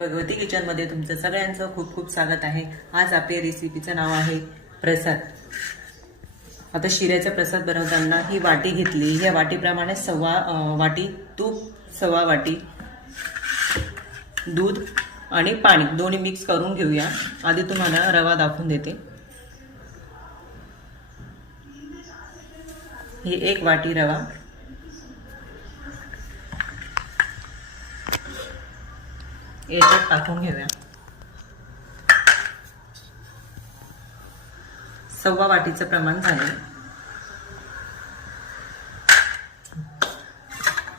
भगवती किचनमध्ये तुमचं सगळ्यांचं खूप खूप स्वागत आहे। आज आपल्या रेसिपीचं नाव आहे प्रसाद। आता शिऱ्याचा प्रसाद बनवताना ही वाटी घेतली, या वाटीप्रमाणे सव्वा वाटी तूप, सव्वा वाटी दूध आणि पाणी दोन्ही मिक्स करून घेऊया। आधी तुम्हाला रवा दाखवून देते। ही एक वाटी रवा, याच्यात टाकून घेऊया। सव्वा वाटीचं प्रमाण झाले।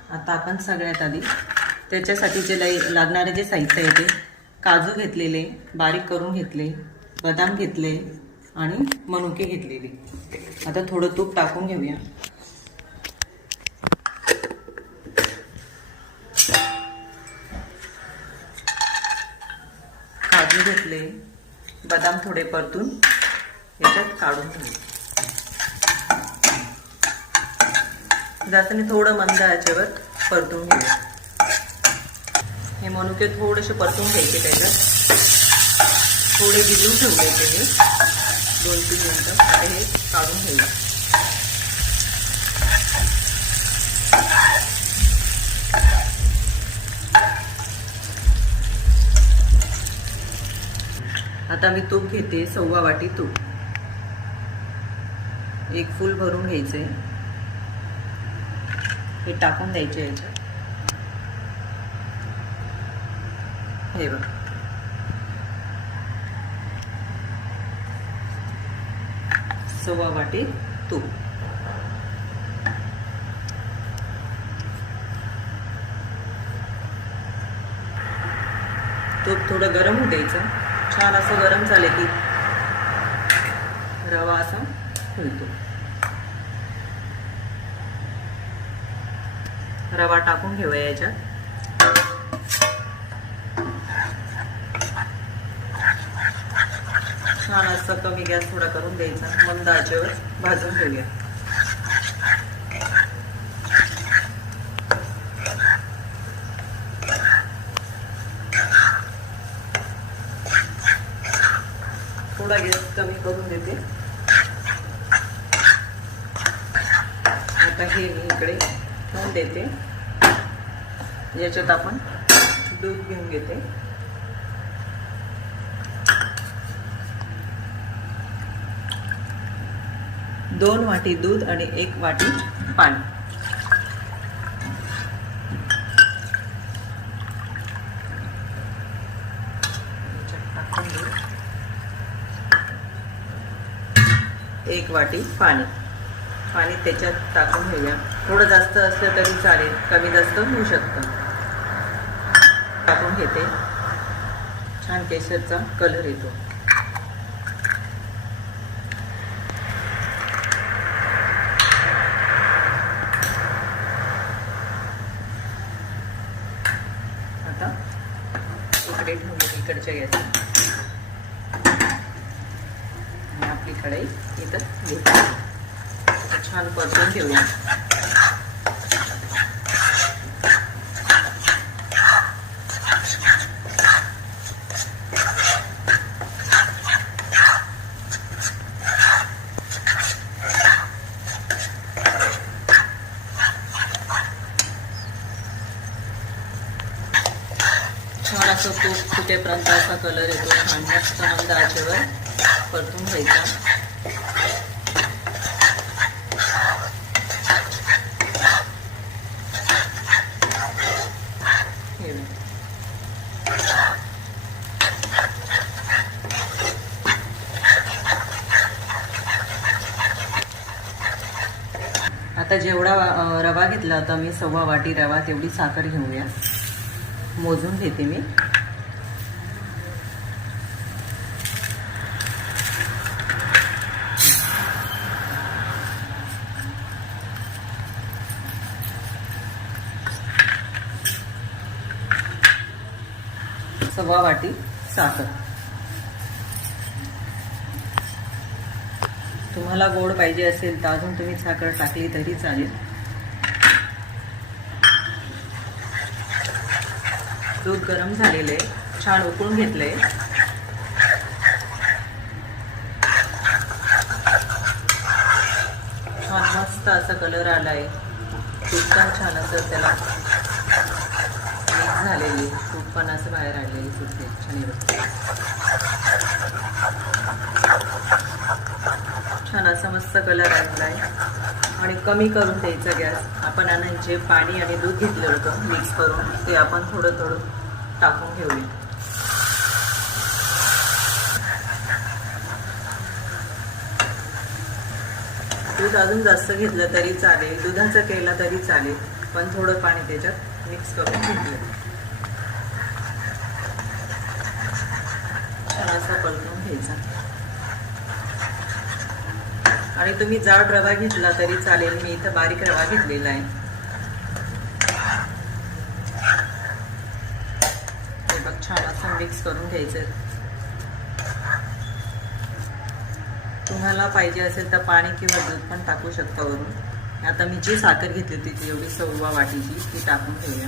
आता आपण सगळ्यात आधी त्याच्यासाठी जे लागणारे जे साहित्य आहे ते काजू घेतलेले, बारीक करून घेतले, बदाम घेतले आणि मनुके घेतलेले। आता थोडं तूप टाकून घेऊया। काजू घेतले, बदाम थोडे परतून याच्यात काढून घेऊ। जास्त नाही, थोडं मंद आचेवर परतून घेऊ। हे मनुके थोडेसे परतून घ्यायचे, त्याच्यात थोडे भिजवून ठेवले ते 2-3 मिनिटं। हे काढून घेऊ। आता मी तूप घेते, सव्वा वाटी तूप, एक फूल भरून घ्यायचे। हे टाकून द्यायचे याच्यात। हे बघ, सव्वा वाटी तूप। तूप थोडं गरम होऊ द्यायचं। छान असं गरम झाले की रवा असा फुलतो। रवा टाकून घेऊया याच्यात। छान असं कमी गॅस थोडा करून द्यायचा, मंद आचेवर भाजून घेऊया। थोडा गॅस कमी करून देते। आता हे मी इकडे ठेवून देते। याच्यात आपण दूध घेऊन घेते। दोन वाटी दूध आणि 1 वाटी पाणी। टाकून घेऊ। 1 वाटी पाणी त्याच्यात टाकून घेऊया। थोडं जास्त असलं तरी चालेल, कमी जास्त होऊ शकतं। टाकून घेते। छान केसरचा कलर येतो। आता इकडे ठेवूया, इकडच्या गॅसवर। आपली कढई इथं घेऊ। छान परतून घेऊया। छान असं तूप फुटेपर्यंत असा कलर येतो। छान मस्त मंद आचेवर परतून घ्यायचा। आता जेवढा रवा घेतला होता मी, सव्वा वाटी रवा, तेवढी साखर घेऊया। मोजून घेते मी। सव्वा वाटी साखर। तुम्हाला गोड पाहिजे असेल तर अजून तुम्ही साखर टाकली तरी चालेल। दूध गरम झालेले आहे, छान उकळून घेतलंय. छान मस्त असा कलर आलाय. तूप पण छान असं त्याला मिक्स झालेली, तूप पण असं बाहेर आलेली सुटते छान असा मस्त कलर आलाय. आणि कमी करून द्यायचा गॅस. आपण आणि जे पाणी आणि दूध घेतलं होतं मिक्स करून ते आपण थोडं थोडं टाकून घेऊया. दूध अजून जास्त घेतलं तरी चालेल, दुधाचं केलं तरी चालेल, पण थोडं पाणी त्याच्यात मिक्स करून घेतलं. छान असा परतून घ्यायचा. आणि तुम्ही जाड रवा घेतला तरी चालेल, मी इथं बारीक रवा घेतलेला आहे. हे बघ छान असं मिक्स करून घ्यायचं. तुम्हाला पाहिजे असेल तर पाणी किंवा दूध पण टाकू शकता वरून. आता मी जी साखर घेतली होती ती एवढी 1.25 वाटीची ती टाकून ठेवूया.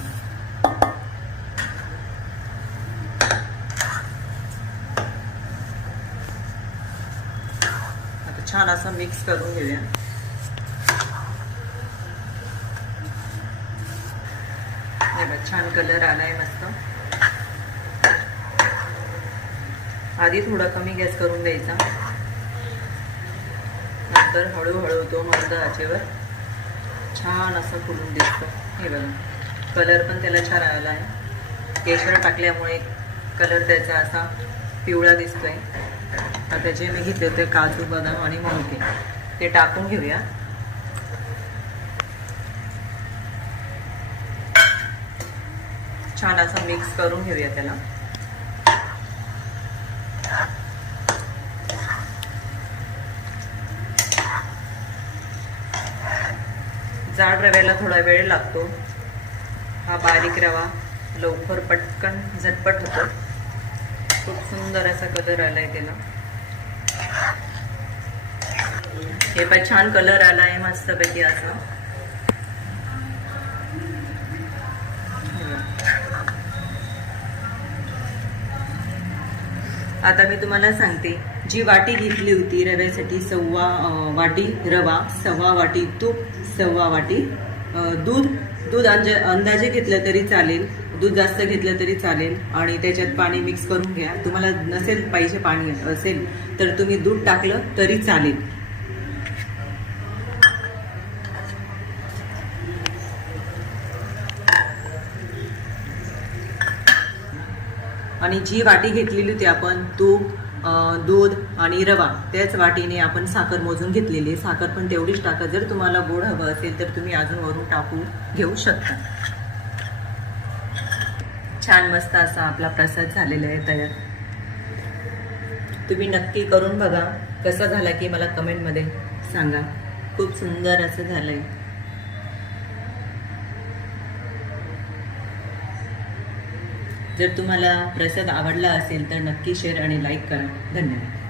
छान असं मिक्स करून घेऊया. हे बघ छान कलर आलाय मस्त. आधी थोडा कमी गॅस करून द्यायचा, नंतर हळूहळू तो मंद आचेवर छान असं फुलून दिसतो. हे बघा कलर पण त्याला छान आला आहे. केशर टाकल्यामुळे कलर त्याचा असा पिवळा दिसतोय. आता जे मी घेतले होते काजू बदाम आणि मनुके ते टाकून घेऊया. छान असं मिक्स करून घेऊया त्याला. जाड रव्याला थोडा वेळ लागतो. हा बारीक रवा लवकर पटकन झटपट होतो. खूप सुंदर असा कलर आलाय त्याला. हे पण छान कलर आलाय मस्तपैकी असा. आता मी तुम्हाला सांगते, जी वाटी घेतली होती रव्यासाठी 1.25 वाटी रवा, 1.25 वाटी तूप, 1.25 वाटी दूध अंदाजे घेतलं तरी चालेल, दूध जास्त घेतलं तरी चालेल. आणि त्याच्यात पाणी मिक्स करून घ्या. तुम्हाला नसेल पाहिजे पाणी असेल तर तुम्ही दूध टाकलं तरी चालेल. आणि जी वाटी घेतलेली होती आपण तूप, दूध आणि रवा, त्याच वाटीने आपण साखर मोजून घेतलेली. साखर पण तेवढीच टाका. जर तुम्हाला गोड हवं असेल तर तुम्ही अजून वरून टाकून घेऊ शकता. छान मस्त असा आपला प्रसाद झालेला आहे तयार. तुम्ही नक्की करून बघा. कसा झाला की मला कमेंटमध्ये सांगा. खूप सुंदर असं झालंय. जर तुम्हाला प्रसाद आवडला असेल तर नक्की शेअर आणि लाईक करा. धन्यवाद.